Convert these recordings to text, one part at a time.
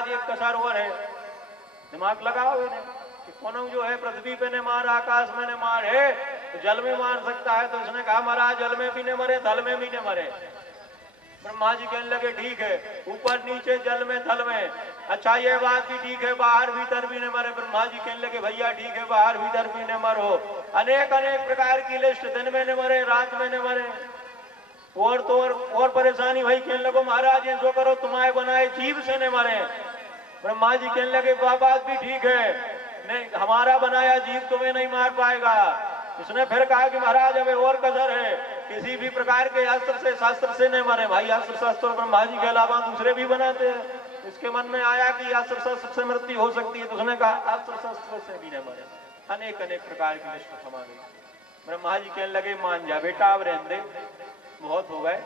महाराज एक कसर और है, दिमाग लगाओ इन्हें कि कौन जो है पृथ्वी पे ने मार, आकाश में ने मार है, तो जल में मार सकता है। तो इसने कहा महाराज जल में भी ने मरे, थल में भी ने मरे। ब्रह्मा जी कहने लगे ठीक है, ऊपर नीचे जल में थल में, अच्छा ये बात भी ठीक है, बाहर भीतर भी न मरे। ब्रह्मा जी कहने लगे भैया ठीक है, बाहर भीतर भी न मरो। अनेक अनेक प्रकार की लिस्ट, दिन में न मरे, रात में न मरे। और तो और परेशानी भाई। कहने लगो महाराज ये जो करो, तुम्हारे बनाए जीव से न मरे। ब्रह्मा जी कहने लगे बात भी ठीक है, नहीं हमारा बनाया जीव तुम्हें नहीं मार पाएगा। उसने फिर कहा कि महाराज अबे और कसर है, किसी भी प्रकार के अस्त्र से शास्त्र से नहीं मरे। भाई अस्त्र शस्त्र ब्रह्मा जी के अलावा दूसरे भी बनाते हैं। इसके मन में आया कि अस्त्र शस्त्र से मृत्यु हो सकती है, तो उसने कहा अस्त्र शस्त्र से भी नहीं मरे। अनेक अनेक प्रकार की लिस्ट थमा गई। ब्रह्मा जी कहने लगे मान जा बेटा, अब रहने दे, बहुत हो गए।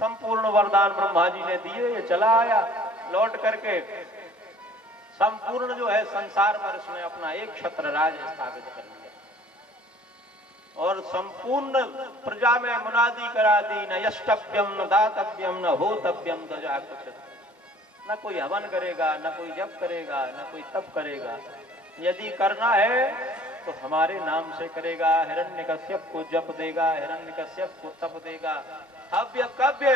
संपूर्ण वरदान ब्रह्मा जी ने दिए। ये चला आया लौट करके, संपूर्ण जो है संसार पर उसने अपना एक छत्र राज स्थापित कर लिया और संपूर्ण प्रजा में मुनादी करा दी, न यष्टव्यम न दातव्यम न होतव्यम ध्वजा कुछ। न कोई हवन करेगा, न कोई जप करेगा, न कोई तप करेगा। यदि करना है तो हमारे नाम से करेगा। हिरण्यकश्यप को जप देगा, हिरण्यकश्यप को तप देगा। हव्य कव्य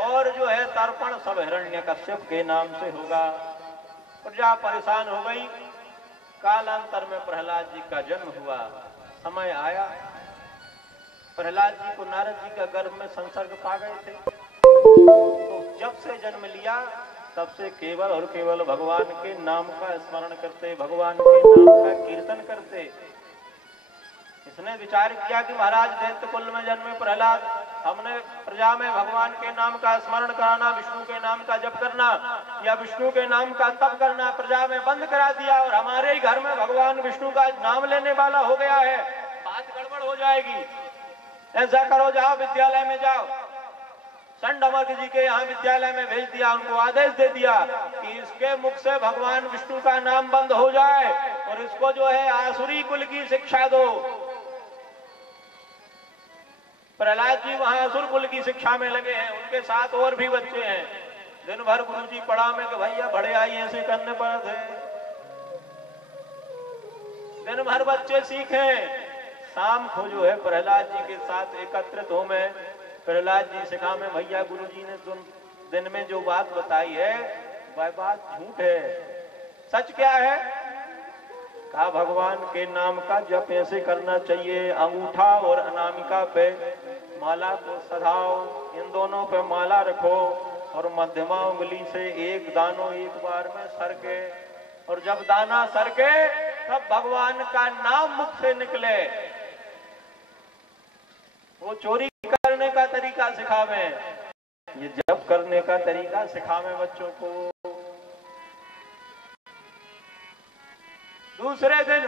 और जो है तर्पण सब हिरण्यकश्यप के नाम से होगा। प्रजा परेशान हो गई। कालांतर में प्रहलाद जी का जन्म हुआ। समय आया, प्रहलाद जी को नारद जी का गर्भ में संसर्ग पा गए थे। तो जब से जन्म लिया तब से केवल और केवल भगवान के नाम का स्मरण करते, भगवान के नाम का कीर्तन करते। इसने विचार किया कि महाराज दैत्य कुल में जन्मे प्रहलाद, हमने प्रजा में भगवान के नाम का स्मरण कराना, विष्णु के नाम का जप करना या विष्णु के नाम का तप करना प्रजा में बंद करा दिया और हमारे ही घर में भगवान विष्णु का नाम लेने वाला हो गया है, बात गड़बड़ हो जाएगी। ऐसा करो, जाओ विद्यालय में जाओ। संडमर्क जी के यहाँ विद्यालय में भेज दिया। उनको आदेश दे दिया कि इसके मुख से भगवान विष्णु का नाम बंद हो जाए और इसको जो है आसुरी कुल की शिक्षा दो। प्रहलाद जी वहां असुर कुल की शिक्षा में लगे हैं। उनके साथ और भी बच्चे हैं। दिन भर गुरु जी पढ़ा में कि भैया बड़े आई ऐसे करने पर थे। दिन भर बच्चे सीखे। शाम को जो है प्रहलाद जी के साथ एकत्रित हो में प्रहलाद जी सिखा में भैया गुरु जी ने तुम दिन में जो बात बताई है वह बात झूठ है, सच क्या है? कहा भगवान के नाम का जप ऐसे करना चाहिए। अंगूठा और अनामिका पे माला को सधाओ, इन दोनों पे माला रखो और मध्यमा उंगली से एक दानो एक बार में सरके और जब दाना सरके तब भगवान का नाम मुख से निकले। वो चोरी करने का तरीका सिखावे, ये जप करने का तरीका सिखावे बच्चों को। दूसरे दिन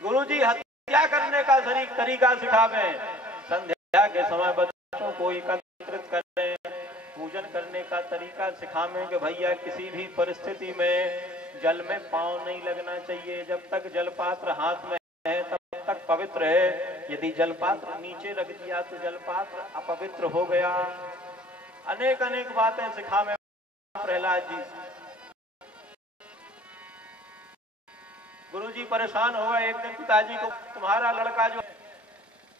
गुरुजी हत्या करने का तरीका सिखावे। संध्या के समय बच्चों को एकत्रित करें, पूजन करने का तरीका सिखावे कि भैया किसी भी परिस्थिति में जल में पांव नहीं लगना चाहिए। जब तक जलपात्र हाथ में है तब तक पवित्र है। यदि जलपात्र नीचे रख दिया तो जलपात्र अपवित्र हो गया। अनेक अनेक बातें सिखावे प्रहलाद जी। गुरुजी परेशान हो गए। एक दिन पिताजी को, तुम्हारा लड़का जो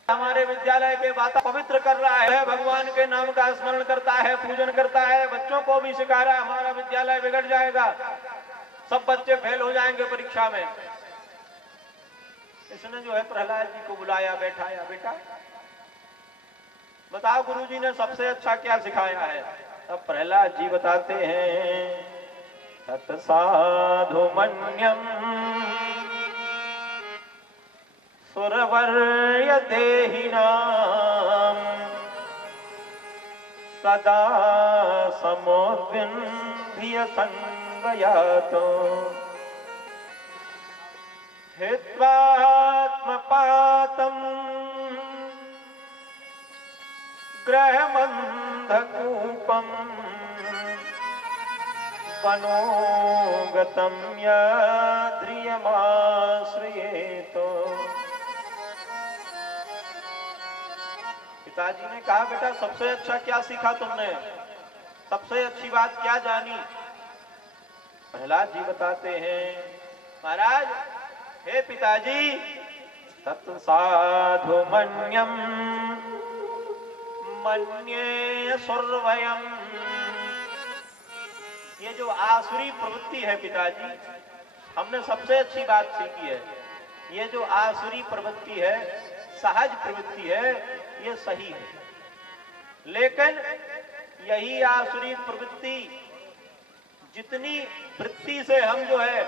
हमारे विद्यालय के बात पवित्र कर रहा है, भगवान के नाम का स्मरण करता है, पूजन करता है, बच्चों को भी सिखा रहा है, हमारा विद्यालय बिगड़ जाएगा, सब बच्चे फेल हो जाएंगे परीक्षा में। इसने जो है प्रहलाद जी को बुलाया, बैठाया, बेटा बताओ गुरुजी ने सबसे अच्छा क्या सिखाया है? तब प्रहलाद जी बताते हैं, तत्साधु मन्यम सुरवर्य देहिनाम सदा समोद्विन्ध्य संगयातो हित्वात्मपातम् ग्रहमन्धकूपम् वनोगतं यद्रियमाश्रयेत। पिताजी ने कहा, बेटा सबसे अच्छा क्या सीखा तुमने, सबसे अच्छी बात क्या जानी? प्रहलाद जी बताते हैं, महाराज हे पिताजी, तत्साधु मन्यम मन्ये सुरवयम। ये जो आसुरी प्रवृत्ति है पिताजी, हमने सबसे अच्छी बात सीखी है। ये जो आसुरी प्रवृत्ति है, सहज प्रवृत्ति है, ये सही है। लेकिन यही आसुरी प्रवृत्ति, जितनी वृत्ति से हम जो है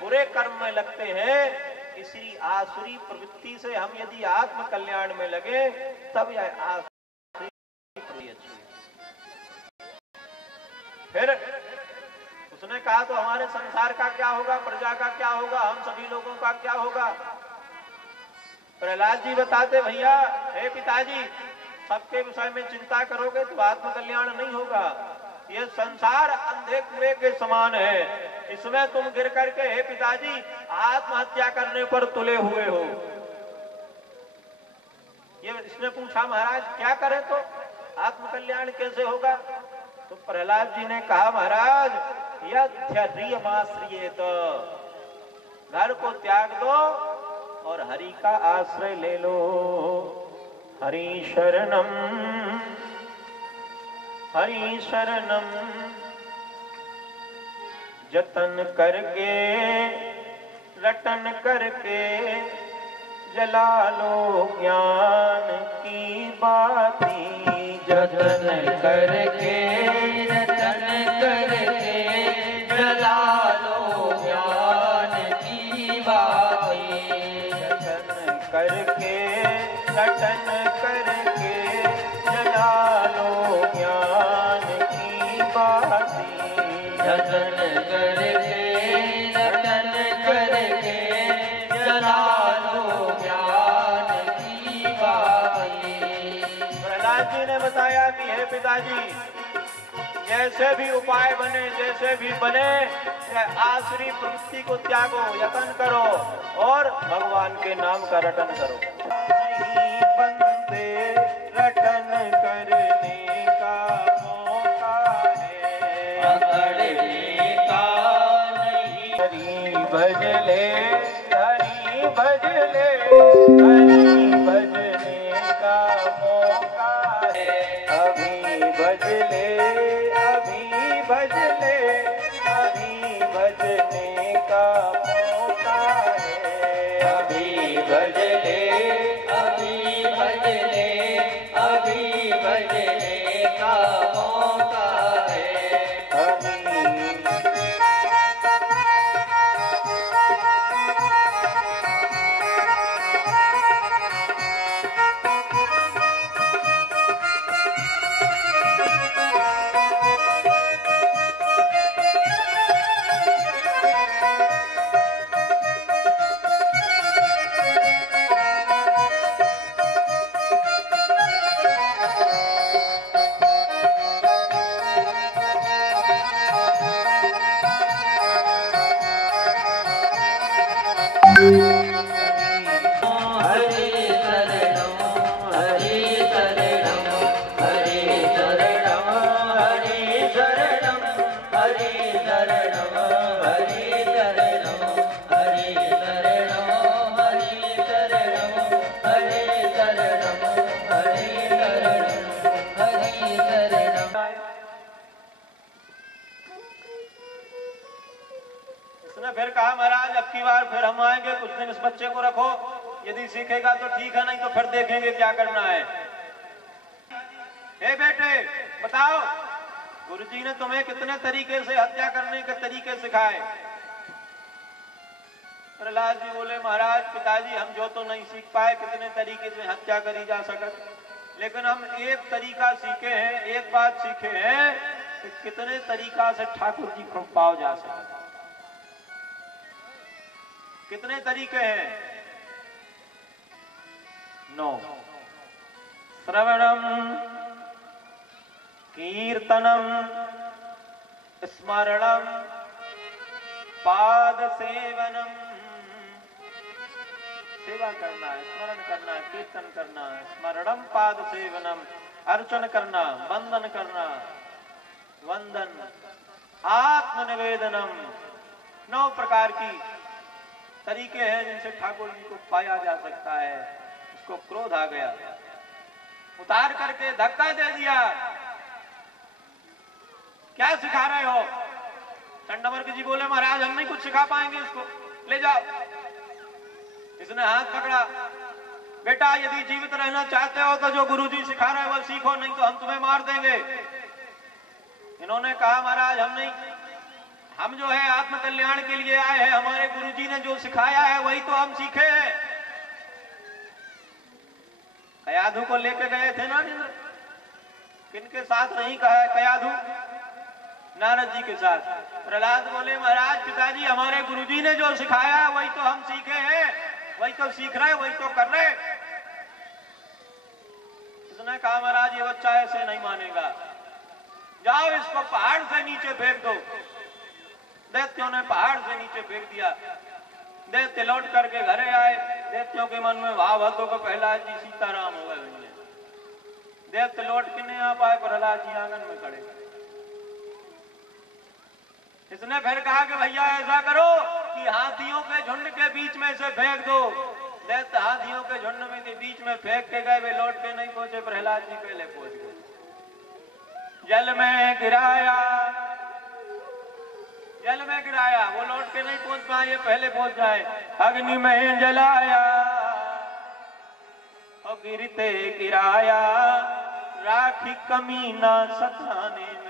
बुरे कर्म में लगते हैं, इसी आसुरी प्रवृत्ति से हम यदि आत्म कल्याण में लगे, तब यह आसुरी प्रवृत्ति अच्छी है। फिर उसने कहा, तो हमारे संसार का क्या होगा, प्रजा का क्या होगा, हम सभी लोगों का क्या होगा? प्रहलाद जी बताते, भैया हे पिताजी, सबके विषय में चिंता करोगे तो आत्म कल्याण नहीं होगा। ये संसार अंधे कुएं के समान है, इसमें तुम गिर करके हे पिताजी आत्महत्या करने पर तुले हुए हो। ये इसने पूछा, महाराज क्या करें तो आत्म कल्याण कैसे होगा? तो प्रहलाद जी ने कहा, महाराज यद्यर्यमाश्रियेत, घर को त्याग दो और हरि का आश्रय ले लो। हरि शरणम हरि शरणम, जतन करके रटन करके जला लो ज्ञान की बाती। जतन करके रटन करके जला लो ज्ञान की बाती। जतन करके रटन करके जला लो ज्ञान की बाती। जतन करके रटन करके जला लो ज्ञान की बाती। प्रहलाद जी ने बताया कि हे पिताजी, जैसे भी उपाय बने, जैसे भी बने, आसुरी प्रवृत्ति को त्यागो, यतन करो और भगवान के नाम का रटन करो। नहीं बनते रटन करने का मौका है, पकड़ने का नहीं। हरि भज ले, हरि भज ले, हरि भजने का मौका है। अभी भज ले, अभी भज ले, अभी भजने का मौका है। अभी भज ले, अभी भज ले, अभी भजने का मौका है। अभी उसने फिर कहा, महाराज अब की बार फिर हम आएंगे, कुछ दिन इस बच्चे को रखो, यदि सीखेगा तो ठीक है, नहीं तो फिर देखेंगे क्या करना है। हे बेटे बताओ, गुरुजी ने तुम्हें कितने तरीके से हत्या करने के तरीके सिखाए? प्रहलाद जी बोले, महाराज पिताजी हम जो तो नहीं सीख पाए कितने तरीके से हत्या करी जा सकत, लेकिन हम एक तरीका सीखे हैं, एक बात सीखे हैं कि कितने तरीका से ठाकुर जी को पाओ जा सकता। कितने तरीके हैं? 9। श्रवणम, कीर्तनम, स्मरणम, पाद सेवनम, सेवा करना है, स्मरण करना है, कीर्तन करना है, स्मरणम पाद सेवनम, अर्चन करना, वंदन करना, वंदन, आत्मनिवेदनम, 9 प्रकार की तरीके हैं जिनसे ठाकुर जी को पाया जा सकता है। उसको क्रोध आ गया, उतार करके धक्का दे दिया। क्या सिखा रहे हो? चंडवर्क जी बोले महाराज हम नहीं कुछ सिखा पाएंगे, इसको ले जाओ। इसने हाथ पकड़ा, बेटा यदि जीवित रहना चाहते हो तो जो गुरुजी सिखा रहे हो वो सीखो, नहीं तो हम तुम्हें मार देंगे। इन्होंने कहा महाराज हम नहीं, हम जो है आत्म कल्याण के लिए आए हैं, हमारे गुरुजी ने जो सिखाया है वही तो हम सीखे हैं। कयाधु को लेके गए थे ना इंद्र, किनके साथ नहीं कहा है कयाधु? नारद जी के साथ। प्रहलाद बोले महाराज पिताजी हमारे गुरुजी ने जो सिखाया है वही तो हम सीखे हैं, वही तो सीख रहे, वही तो कर रहे। उसने कहा महाराज ये बच्चा ऐसे नहीं मानेगा, जाओ इसको पहाड़ से नीचे फेंक दो। दैत्यों ने पहाड़ से नीचे फेंक दिया। दैत्य लौट करके घरे आए। दैत्यों के मन में भाव हतो को प्रहलाद जी सीताराम हो गए। दैत्य लौट के नहीं आ पाए, प्रहलाद जी आंगन में खड़े। इसने फिर कहा कि भैया ऐसा करो कि हाथियों के झुंड के बीच में से फेंक दो। दैत्य हाथियों के झुंड में के बीच में फेंक के गए, वे लौट के नहीं पहुंचे, प्रहलाद जी पहले पहुंच गए। जल में गिराया, जल में गिराया, वो लौट के नहीं पहुंच पाए, ये पहले पहुंच जाए। अग्नि में जलाया और गिरते गिराया, राखी कमीना सताने में।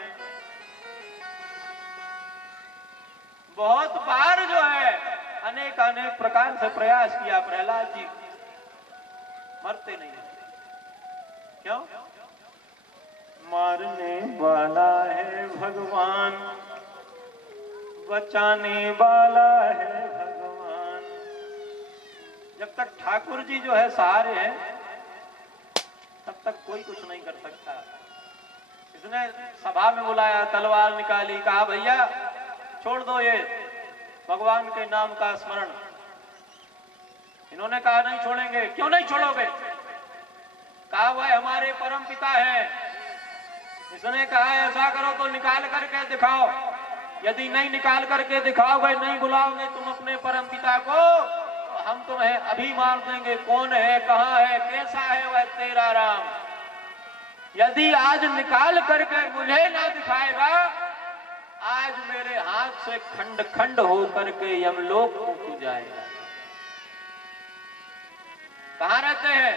बहुत बार जो है अनेक अनेक प्रकार से प्रयास किया प्रहलाद जी, मरते नहीं। क्यों? मारने वाला है भगवान, बचाने वाला है भगवान। जब तक ठाकुर जी जो है सहारे हैं तब तक कोई कुछ नहीं कर सकता। इसने सभा में बुलाया, तलवार निकाली, कहा भैया छोड़ दो ये भगवान के नाम का स्मरण। इन्होंने कहा नहीं छोड़ेंगे। क्यों नहीं छोड़ोगे? कहा वह हमारे परम पिता है। इसने कहा ऐसा करो तो निकाल करके दिखाओ, यदि नहीं निकाल करके दिखाओगे, नहीं बुलाओगे तुम अपने परम पिता को, तो हम तुम्हें अभी मार देंगे। कौन है, कहाँ है, कैसा है वह तेरा राम? यदि आज निकाल करके मुझे ना दिखाएगा, आज मेरे हाथ से खंड खंड हो करके यमलोक पहुंच जाएगा। कहाँ रहते हैं?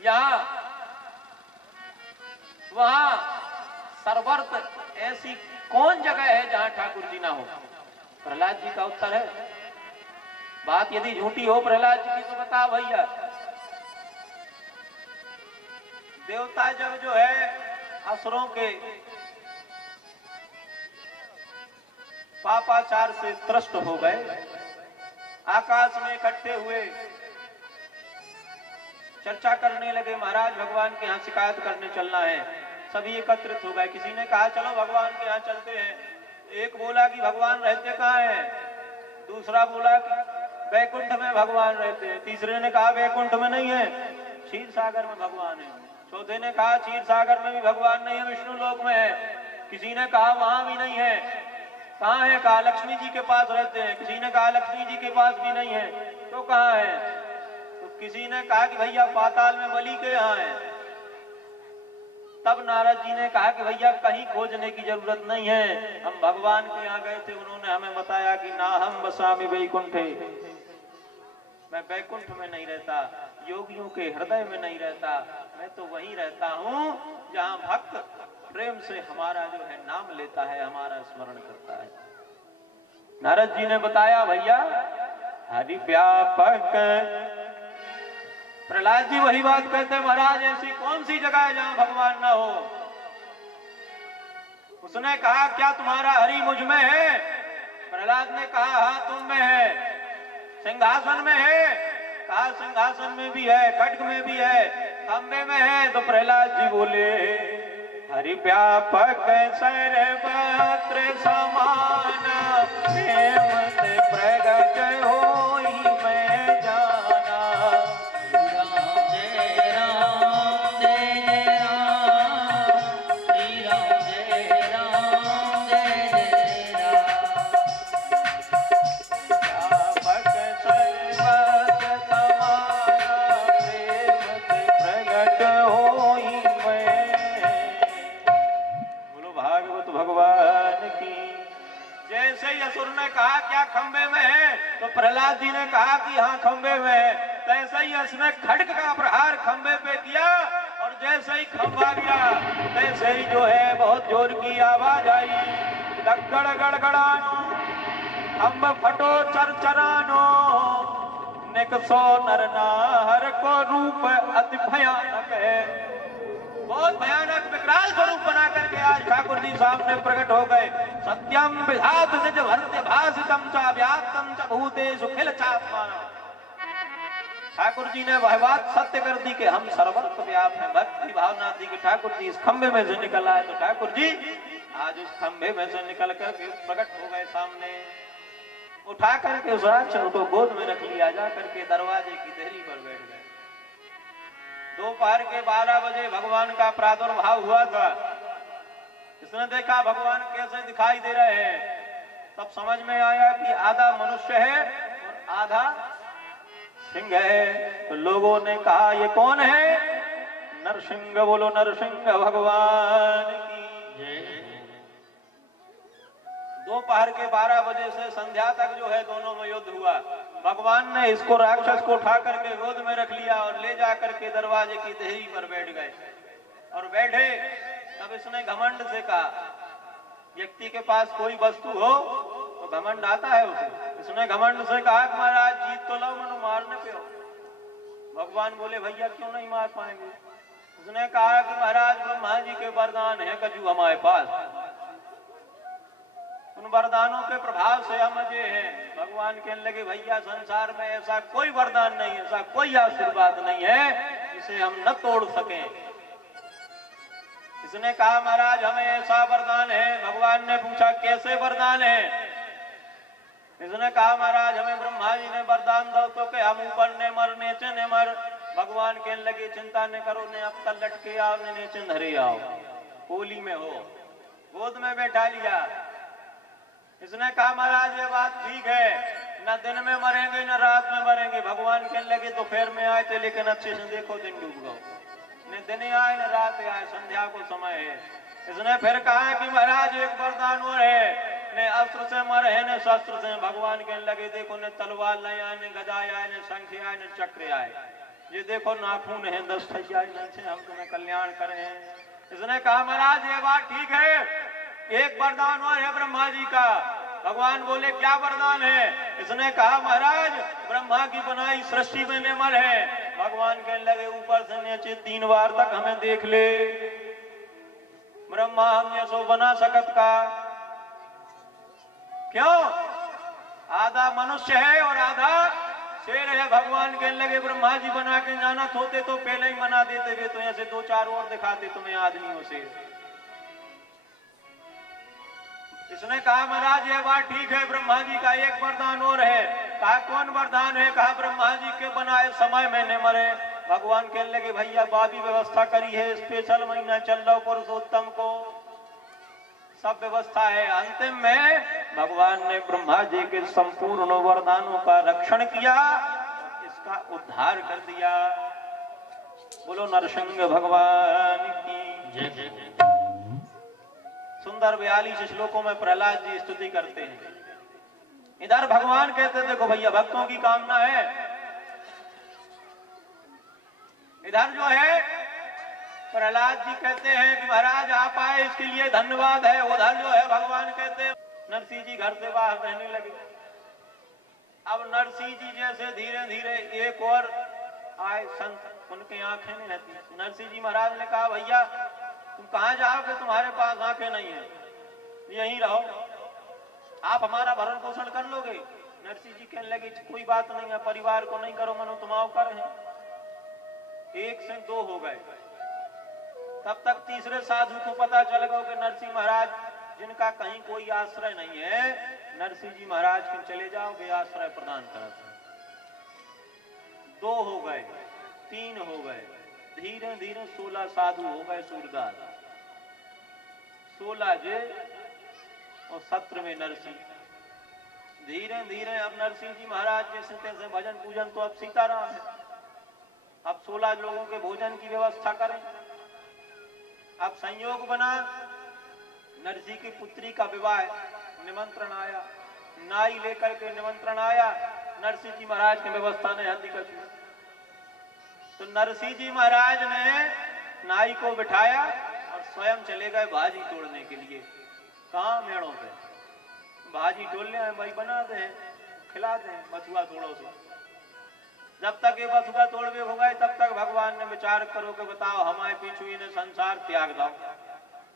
यहाँ वहां सर्वर्थ ऐसी कौन जगह है जहां ठाकुर जी ना हो? प्रहलाद जी का उत्तर है। बात यदि झूठी हो प्रहलाद जी की तो बता भैया। देवता जब जो है असुरों के पापाचार से त्रस्त हो गए, आकाश में इकट्ठे हुए, चर्चा करने लगे महाराज भगवान के यहाँ शिकायत करने चलना है। सभी एकत्रित हो गए। किसी ने कहा चलो भगवान के यहाँ चलते हैं। एक बोला कि भगवान रहते कहाँ हैं, दूसरा बोला कि वैकुंठ में भगवान रहते हैं, तीसरे ने कहा वैकुंठ में नहीं है, क्षीर सागर में भगवान है, चौथे ने कहा क्षीर सागर में भी भगवान नहीं है, विष्णु लोक में है। किसी ने कहा वहां भी नहीं है। कहाँ है? कहा लक्ष्मी जी के पास रहते हैं। किसी ने कहा लक्ष्मी जी के पास भी नहीं है, तो कहाँ है? तो किसी ने कहा कि भैया पाताल में बलि के यहाँ है। तब नारद जी ने कहा कि भैया कहीं खोजने की जरूरत नहीं है, हम भगवान के यहाँ गए थे, उन्होंने हमें बताया कि ना हम बसामि वैकुंठे, मैं वैकुंठ में नहीं रहता, योगियों के हृदय में नहीं रहता, मैं तो वहीं रहता हूँ जहाँ भक्त प्रेम से हमारा जो है नाम लेता है, हमारा स्मरण करता है। नारद जी ने बताया भैया हरि व्यापक। प्रहलाद जी वही बात कहते महाराज ऐसी कौन सी जगह है जहां भगवान ना हो? उसने कहा क्या तुम्हारा हरि मुझ में है? प्रहलाद ने कहा हाँ तुम में है। सिंहासन में है? कहा सिंहासन में भी है, खड्ग में भी है, खंबे में है। तो प्रहलाद जी बोले हरि व्यापक सर्वत्र समान, प्रेम से प्रगट होई मैं जान। प्रहलाद जी ने कहा कि हाँ खंबे में है, तैसे ही उसने खड्ग का प्रहार खंबे पे किया और जैसे ही खंभा गिरा तैसे ही जो है बहुत जोर की आवाज आई, गड़ गड़गड़ानो खंभ फटो चरचरानो, निकसो नर नार को रूप अति भयानक है। बहुत भयानक विकराल स्वरूप बना करके आज ठाकुर जी सामने प्रकट हो गए। सत्यम विधात निज भरते भासितम च व्याप्तम च भूतेषु खिल चात्मानम। ठाकुर जी ने वह बात सत्य कर दी कि हम सर्वत्र व्याप्त हैं। भक्ति भावना थी कि ठाकुर जी इस खंबे में से निकल आए, तो ठाकुर जी आज उस खंबे में से निकल करके प्रकट हो गए सामने। उठा करके उस राक्षस को गोद में रख लिया, जा करके दरवाजे की देहरी पर बैठ गए। दोपहर के 12 बजे भगवान का प्रादुर्भाव हुआ था। इसने देखा भगवान कैसे दिखाई दे रहे हैं, तब समझ में आया कि आधा मनुष्य है और आधा सिंह है। तो लोगों ने कहा ये कौन है? नरसिंह। बोलो नरसिंह भगवान की जय। दोपहर के 12 बजे से संध्या तक जो है दोनों में युद्ध हुआ। भगवान ने इसको राक्षस को उठा करके गोद में रख लिया और ले जा करके दरवाजे की देहरी पर बैठ गए। और बैठे तब इसने घमंड से कहा, व्यक्ति के पास कोई वस्तु हो तो घमंड आता है उसे। इसने घमंड से कहा कि महाराज जीत तो लो, मनु मारने पे हो। भगवान बोले भैया क्यों नहीं मार पाएंगे? उसने कहा कि महाराज ब्रह्मा जी के वरदान है कजू हमारे पास, उन वरदानों के प्रभाव से हम अजय हैं। भगवान कहने लगे भैया संसार में ऐसा कोई वरदान नहीं है, ऐसा कोई आशीर्वाद नहीं है जिसे हम न तोड़ सकें। इसने कहा महाराज हमें ऐसा वरदान है। भगवान ने पूछा कैसे वरदान है? इसने कहा महाराज हमें ब्रह्मा जी ने वरदान दो तो कि हम ऊपर ने मर नीचे ने मर। भगवान कहने लगे चिंता न करो, ने अब तक लटके आओ ने नीचे धरे आओ, कोली में हो। गोद में बैठा लिया। इसने कहा महाराज ये बात ठीक है, न दिन में मरेंगे न रात में मरेंगे। भगवान कहने लगे दोपहर में आए थे लेकिन अच्छे से देखो दिन डूब गो, न दिन आए न रात आए, संध्या को समय है। इसने फिर कहा कि महाराज एक वरदान और है, न अस्त्र से मर है न शस्त्र से। भगवान कहने लगे देखो न तलवार नहीं आए, न गदा आए, न शंख आए, न चक्र आए, ये देखो नाखून है 10 ठैया से हम तुम्हें कल्याण करें। इसने कहा महाराज ये बात ठीक है, एक वरदान और है ब्रह्मा जी का। भगवान बोले क्या वरदान है? इसने कहा महाराज ब्रह्मा की बनाई सृष्टि में निमर है। भगवान कहने लगे ऊपर से नीचे 3 बार तक हमें देख ले, ब्रह्मा हम ये सो बना सकत का? क्यों? आधा मनुष्य है और आधा शेर है। भगवान कहने लगे ब्रह्मा जी बना के जाना होते तो पहले ही बना देते वे, तो ऐसे 2-4 और दिखाते तुम्हें आदमियों से। इसने कहा महाराज ये बात ठीक है, ब्रह्मा जी का एक वरदान और है। कहा कौन वरदान है? कहा ब्रह्मा जी के बनाए समय में न मरे। भगवान कहने लगे भैया बाबी व्यवस्था करी है, स्पेशल महीना चल रहा पुरुषोत्तम को, सब व्यवस्था है। अंतिम में भगवान ने ब्रह्मा जी के संपूर्ण वरदानों का रक्षण किया, इसका उद्धार कर दिया। बोलो नरसिंह भगवान की जय। सुंदर 42 श्लोकों में प्रहलाद जी स्तुति करते हैं। इधर भगवान कहते देखो भैया भक्तों की कामना है, इधर जो है प्रहलाद जी कहते हैं कि महाराज आप आए इसके लिए धन्यवाद है। उधर जो है भगवान कहते हैं नरसिंह जी घर से बाहर रहने लगे। अब नरसिंह जी जैसे धीरे धीरे एक और आए संत, उनकी आंखें नहीं रहती। नरसिंह जी महाराज ने कहा भैया तुम कहां जाओगे, तुम्हारे पास आंखें नहीं है, यहीं रहो, आप हमारा भरण पोषण कर लोगे। नरसिंह जी कहने लगे कोई बात नहीं है, परिवार को नहीं करो मनो तुमाओ कर है। 1 से 2 हो गए। तब तक तीसरे साधु को पता चल गया कि नरसिंह महाराज जिनका कहीं कोई आश्रय नहीं है, नरसिंह जी महाराज के चले जाओ वे आश्रय प्रदान करते। 2 हो गए, 3 हो गए, धीरे धीरे 16 साधु हो गए सूरदास, 16 जे और 17वें नरसिंह। धीरे धीरे अब नरसिंह जी महाराज जैसे तैसे भजन पूजन तो अब सीताराम है। अब 16 लोगों के भोजन की व्यवस्था करें। अब संयोग बना, नरसिंह की पुत्री का विवाह निमंत्रण आया, नाई लेकर के निमंत्रण आया। नरसिंह जी महाराज की व्यवस्था ने हल्दी कर दी। तो नरसिंह जी महाराज ने नाई को बिठाया और स्वयं चले गए भाजी तोड़ने के लिए। कहाँ? मेड़ों पे भाजी तोड़ ले भाई, बना दे, खिला दे बथुआ तोड़ो से। जब तक ये बथुआ तोड़वे हो गए तब तक भगवान ने विचार करो कि बताओ हमारे पीछू इन्हें संसार त्याग दो,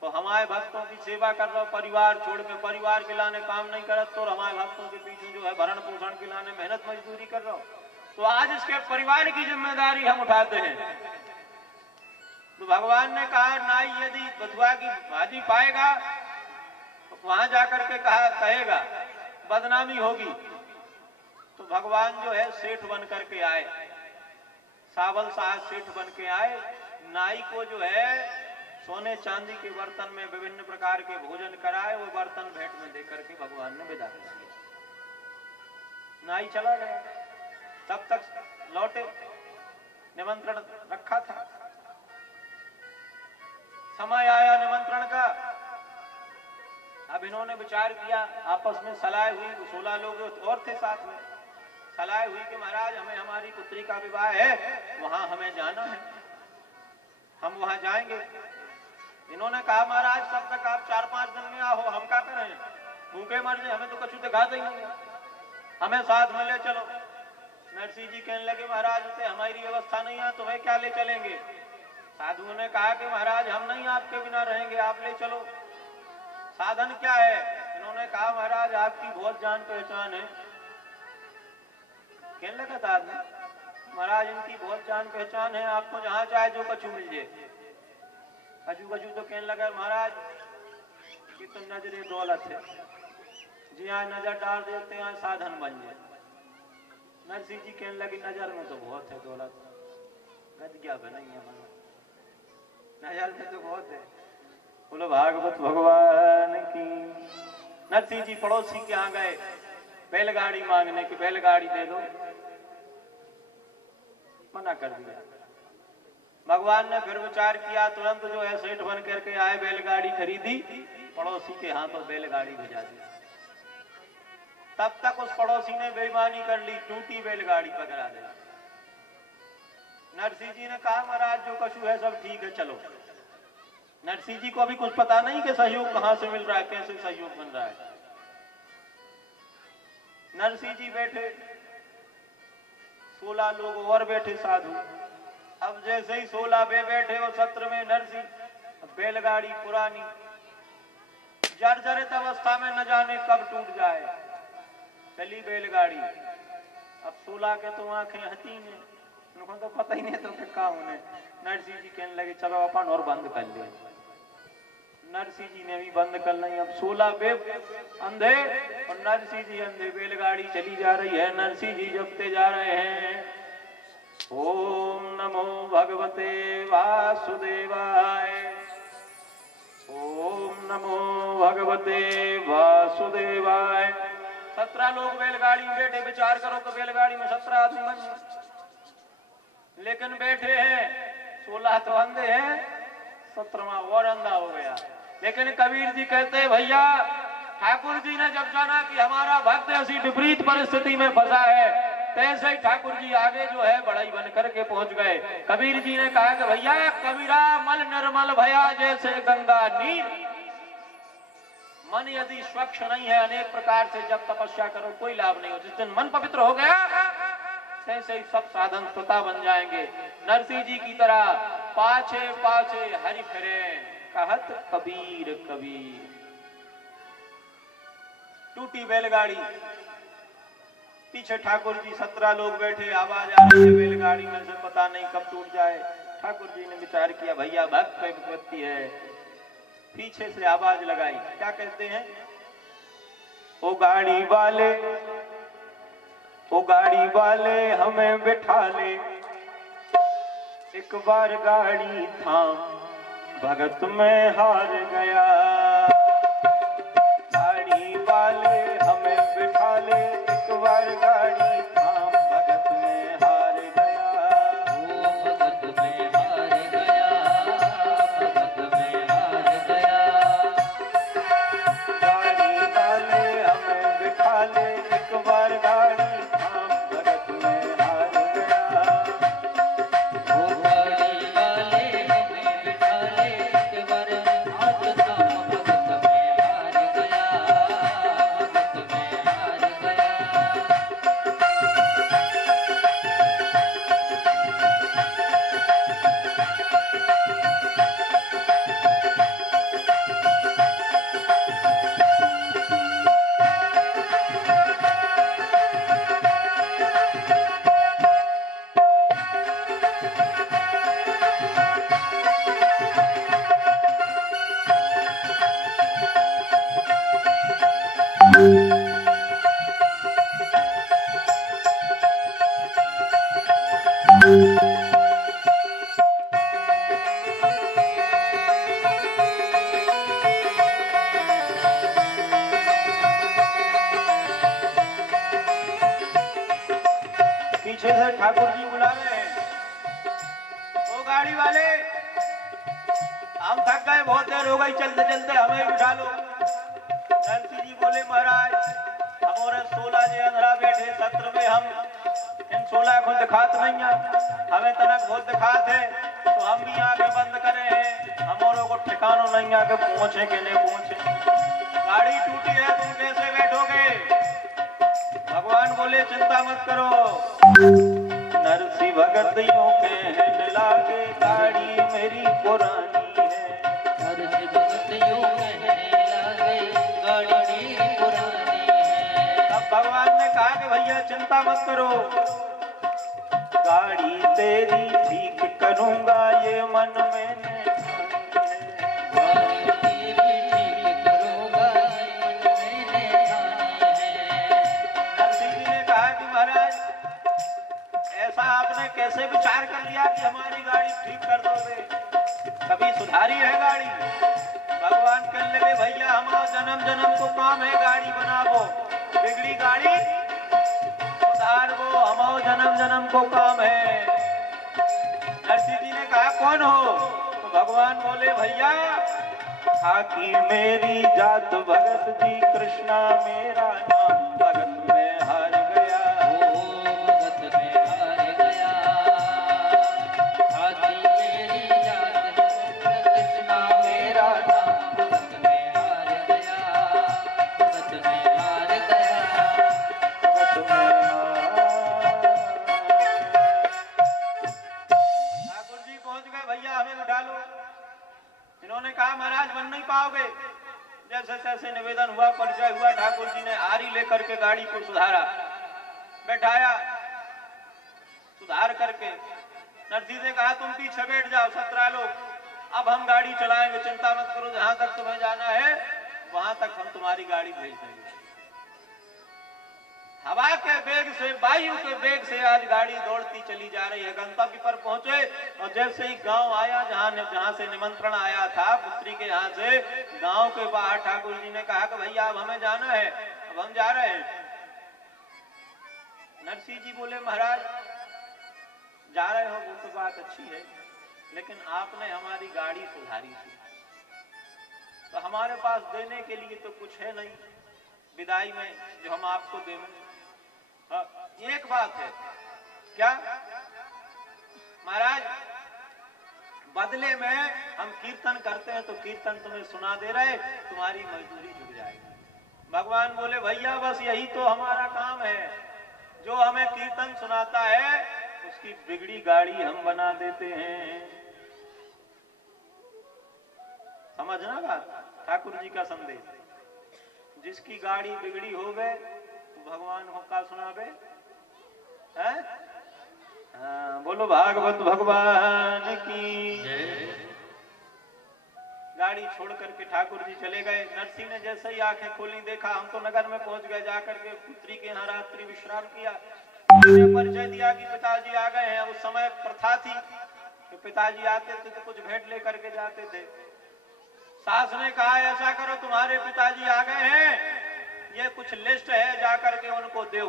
तो हमारे भक्तों की सेवा कर रहा, परिवार छोड़ के, परिवार के लाने काम नहीं करत, तो हमारे भक्तों के पीछे जो है भरण पोषण के लाने मेहनत मजदूरी कर रहा हो, तो आज इसके परिवार की जिम्मेदारी हम उठाते हैं। तो भगवान ने कहा नाई यदि बथुआ की भाजी पाएगा तो वहां जाकर के कहेगा बदनामी होगी। तो भगवान जो है सेठ बन करके आए, सावल साहब सेठ बन के आए। नाई को जो है सोने चांदी के बर्तन में विभिन्न प्रकार के भोजन कराए, वो बर्तन भेंट में देकर के भगवान ने विदा कर दिया। नाई चला गया, तब तक लौटे, निमंत्रण रखा था, समय आया निमंत्रण का। अब इन्होंने विचार किया, आपस में सलाह हुई, 16 लोग और थे साथ में, सलाह हुई कि महाराज हमें हमारी पुत्री का विवाह है, वहां हमें जाना है, हम वहां जाएंगे। इन्होंने कहा महाराज तब तक आप 4-5 दिन में आओ, हम क्या करें, भूखे मर जाए, हमें तो कुछ दिखा ही नहीं, हमें साथ में ले चलो। नरसिंह जी कहने लगे महाराज उसे हमारी व्यवस्था नहीं है, तुम्हें क्या ले चलेंगे। साधुओं ने कहा कि महाराज हम नहीं आपके बिना रहेंगे, आप ले चलो। साधन क्या है? इन्होंने कहा महाराज आपकी बहुत जान पहचान है। कहने लगा था आदमी महाराज इनकी बहुत जान पहचान है, आपको जहां चाहे जो कछु मिल जाए। कछु कछु तो कहने लगा महाराज कि तो नजरे दौलत है, जी यहाँ नजर डाल देते हैं साधन बन जाए। नरसिंह जी कहने लगी नजर में तो बहुत है दौलत, गद क्या बनाई है, नजर में तो बहुत है। बोलो भागवत भगवान की। नरसिंह जी पड़ोसी के यहाँ गए बैलगाड़ी मांगने की, बैलगाड़ी दे दो, मना कर दिया। भगवान ने फिर विचार किया, तुरंत जो है सेठ बन करके आए, बैलगाड़ी खरीदी, पड़ोसी के हाथों बैलगाड़ी भेजा दी। तब तक उस पड़ोसी ने बेईमानी कर ली, टूटी बैलगाड़ी पकड़ा दी। नरसिंह जी ने कहा महाराज जो कछु है सब ठीक है, चलो। नरसिंह जी को अभी कुछ पता नहीं कि सहयोग कहां से मिल रहा है, कैसे सहयोग बन रहा है। नरसिंह जी बैठे, 16 लोग और बैठे साधु। अब जैसे ही 16 बैठे वो सत्र में नरसिंह, बैलगाड़ी पुरानी जर्जरित अवस्था में न जाने कब टूट जाए, चली बैलगाड़ी। अब 16 के तो आंखें हती ने, उनको तो पता ही नहीं तो क्या होने। नरसिंह जी कहने लगे चलो अपन और बंद कर ले। नरसिंह जी ने भी बंद कर ली। अब 16 अंधे और नरसिंह जी अंधे, बैलगाड़ी चली जा रही है, नरसिंह जी जपते जा रहे हैं ओम नमो भगवते वासुदेवाय, ओम नमो भगवते वासुदेवाय। 17 लोग बैलगाड़ी में बैठे, विचार करो तो बैलगाड़ी में 17 आदमी बन गए, लेकिन बैठे हैं 16 तो अंधे हैं, 17वां और अंधा हो गया। लेकिन कबीर जी कहते हैं भैया ठाकुर जी ने जब जाना कि हमारा भक्त ऐसी विपरीत परिस्थिति में फंसा है, तैसे ही ठाकुर जी आगे जो है बढ़ई बन करके पहुंच गए। कबीर जी ने कहा कि भैया कबीरा मल निर्मल भया जैसे गंगा नीर। मन यदि स्वच्छ नहीं है, अनेक प्रकार से जब तपस्या करो कोई लाभ नहीं हो। जिस दिन मन पवित्र हो गया तैसे ही सब साधन स्वतः बन जाएंगे। नरसिंह जी की तरह पाछे पाछे हरि फिरे, कहत कबीर कबीर। टूटी बैलगाड़ी, पीछे ठाकुर जी, 17 लोग बैठे, आवाज आ रही है बैलगाड़ी में से, पता नहीं कब टूट जाए। ठाकुर जी ने विचार किया भैया भक्त पे विपत्ति है, पीछे से आवाज लगाई, क्या कहते हैं, ओ गाड़ी वाले, ओ गाड़ी वाले हमें बिठा ले, एक बार गाड़ी थाम भगत में हार गया। गाड़ी वाले हमें बिठा ले, एक बार गाड़ी थाम भगत में हार गया। ओ भगत में हार गया, भगत में हार गया। गाड़ी वाले हमें बिठा ले, एक बार गाड़ी थाम पीछे से ठाकुर जी बुला रहे हैं, वो गाड़ी वाले हम थक गए, बहुत देर हो गई, चलते चलते हमें बिठा लो। नरसिंह जी बोले महाराज हमारे 16 जे अंधरा बैठे सत्र में, हम इन 16 को दिखात नहीं है, हमें तनक बहुत दिखात है, तो हम भी आंखें बंद करे हैं, हमारों को ठिकानो नहीं आके पहुंचे कि नहीं पहुंचे। गाड़ी टूटी है, तुम कैसे बैठोगे? भगवान बोले चिंता मत करो, नरसिंह भगत यूं कहने लागे गाड़ी मेरी पुरानी है। नरसिंह भगत यूं कहने लागे गाड़ी मेरी पुरानी है। अब भगवान ने कहा कि भैया चिंता मत करो, गाड़ी तेरी ठीक करूंगा ये मन मैंने गाड़ी तेरी ठीक करूंगा ये मन मैंने ठानी है। नरसिंह जी ने कहा कि महाराज ऐसा आपने कैसे विचार कर लिया कि हमारी गाड़ी ठीक कर दोगे? कभी सुधारी है गाड़ी? भगवान कहने लगे भैया हमारा जन्म जन्म को काम है गाड़ी बनावो, बिगड़ी गाड़ी सुधार वो हमारा जन्म जन्म को काम है। नरसिंह जी ने कहा कौन हो? तो भगवान बोले भैया खाकी मेरी जात भगत जी, कृष्णा मेरा नाम, भगत में हार गया। भगत में हार गया, हाथी मेरी जात कृष्णा मेरा नाम, भगत में हार गया, भगत में हार गया, भगत में ठाकुर जी पहुंच गए, भैया हमें उठा लो। इन्होंने कहा महाराज बन नहीं पाओगे। जैसे तैसे निवेदन हुआ, परिचय हुआ, ठाकुर जी ने आरी लेकर के गाड़ी को सुधारा, बैठाया, सुधार करके नरसिंह ने कहा तुम पीछे बैठ जाओ 17 लोग, अब हम गाड़ी चलाएंगे, चिंता मत करो, जहां तक तुम्हें जाना है वहां तक हम तुम्हारी गाड़ी भेज देंगे। हवा के वेग से, वायु के वेग से आज गाड़ी दौड़ती चली जा रही है। गंतव्य पर पहुंचे और जैसे ही गांव आया जहां से निमंत्रण आया था पुत्री के यहाँ से, गांव के बाहर ठाकुर जी ने कहा कि भैया अब हमें जाना है, अब हम जा रहे हैं। नरसिंह जी बोले महाराज जा रहे हो वो तो बात अच्छी है, लेकिन आपने हमारी गाड़ी सुधारी थी, तो हमारे पास देने के लिए तो कुछ है नहीं विदाई में जो हम आपको दें। एक बात है क्या महाराज, बदले में हम कीर्तन करते हैं तो कीर्तन तुम्हें सुना दे रहे, तुम्हारी मजदूरी जुड़ जाएगी। भगवान बोले भैया बस यही तो हमारा काम है, जो हमें कीर्तन सुनाता है उसकी बिगड़ी गाड़ी हम बना देते हैं। समझना बात, ठाकुर जी का संदेश, जिसकी गाड़ी बिगड़ी हो गए तो भगवान हो का सुनावे है? बोलो भागवत भगवान की। गाड़ी छोड़ करके ठाकुर जी चले गए। नरसिंह ने जैसे ही आंखें खोली देखा हम तो नगर में पहुंच गए, जाकर के पुत्री के यहाँ रात्रि विश्राम किया। परिचय दिया कि पिताजी आ गए हैं। उस समय प्रथा थी कि पिताजी आते थे तो कुछ भेंट लेकर के जाते थे। सास ने कहा ऐसा करो तुम्हारे पिताजी आ गए हैं, ये कुछ लिस्ट है जाकर के उनको दो,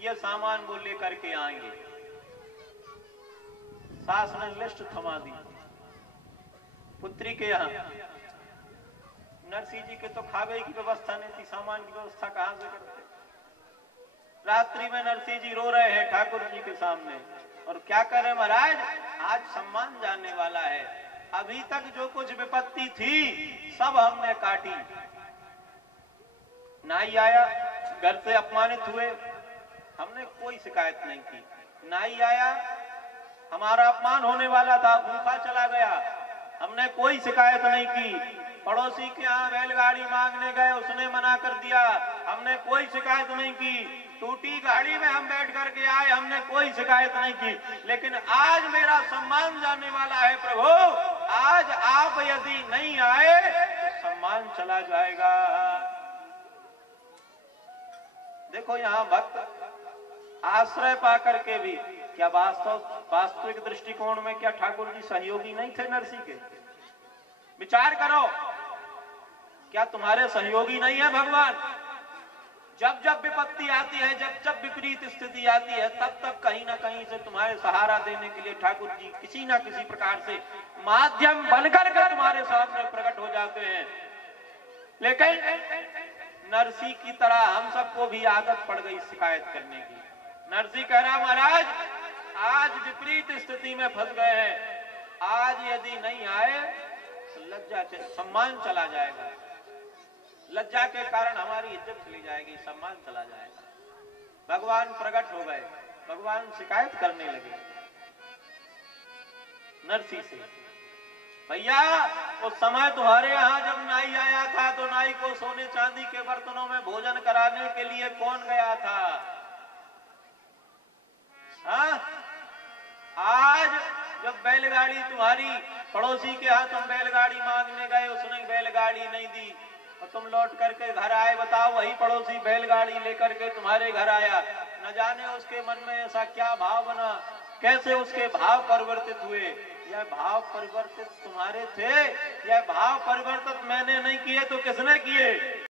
ये सामान वो लेकर के आएंगे। सास ने लिस्ट थमा दी पुत्री के यहाँ। नरसिंह जी के तो खावे की व्यवस्था नहीं थी, सामान की व्यवस्था कहां से करते। रात्रि में नरसिंह जी रो रहे हैं ठाकुर जी के सामने, और क्या करें महाराज, आज सम्मान जाने वाला है। अभी तक जो कुछ विपत्ति थी सब हमने काटी। नाई आया, घर से अपमानित हुए, हमने कोई शिकायत नहीं की। नाई आया, हमारा अपमान होने वाला था, भूखा चला गया, हमने कोई शिकायत नहीं की। पड़ोसी के यहाँ बैलगाड़ी मांगने गए, उसने मना कर दिया, हमने कोई शिकायत नहीं की। टूटी गाड़ी में हम बैठ करके आए, हमने कोई शिकायत नहीं की। लेकिन आज मेरा सम्मान जाने वाला है प्रभु, आज आप यदि नहीं आए तो सम्मान चला जाएगा। देखो यहाँ भक्त आश्रय पा करके भी क्या वास्तविक दृष्टिकोण में क्या ठाकुर जी सहयोगी नहीं थे नरसी के? विचार करो, क्या तुम्हारे सहयोगी नहीं है भगवान? जब जब विपत्ति आती है, जब जब विपरीत स्थिति आती है, तब तब कहीं ना कहीं से तुम्हारे सहारा देने के लिए ठाकुर जी किसी ना किसी प्रकार से माध्यम बनकर के तुम्हारे सामने प्रकट हो जाते हैं। लेकिन नरसी की तरह हम सबको भी आदत पड़ गई शिकायत करने की। नरसी कह रहा, महाराज आज विपरीत स्थिति में फंस गए हैं, आज यदि नहीं आए तो लज्जा सम्मान चला जाएगा, लज्जा के कारण हमारी इज्जत चली जाएगी, सम्मान चला जाएगा। भगवान प्रकट हो गए, भगवान शिकायत करने लगे नरसी से, भैया उस समय तुम्हारे यहाँ जब नाई आया था तो नाई को सोने चांदी के बर्तनों में भोजन कराने के लिए कौन गया था? हाँ? आज जब बैलगाड़ी तुम्हारी पड़ोसी के यहाँ तुम बैलगाड़ी मांगने गए, उसने बैलगाड़ी नहीं दी और तुम लौट करके घर आए, बताओ वही पड़ोसी बैलगाड़ी लेकर के तुम्हारे घर आया, न जाने उसके मन में ऐसा क्या भाव बना, कैसे उसके भाव परिवर्तित हुए। यह भाव परिवर्तित तुम्हारे थे, यह भाव परिवर्तित मैंने नहीं किए तो किसने किए?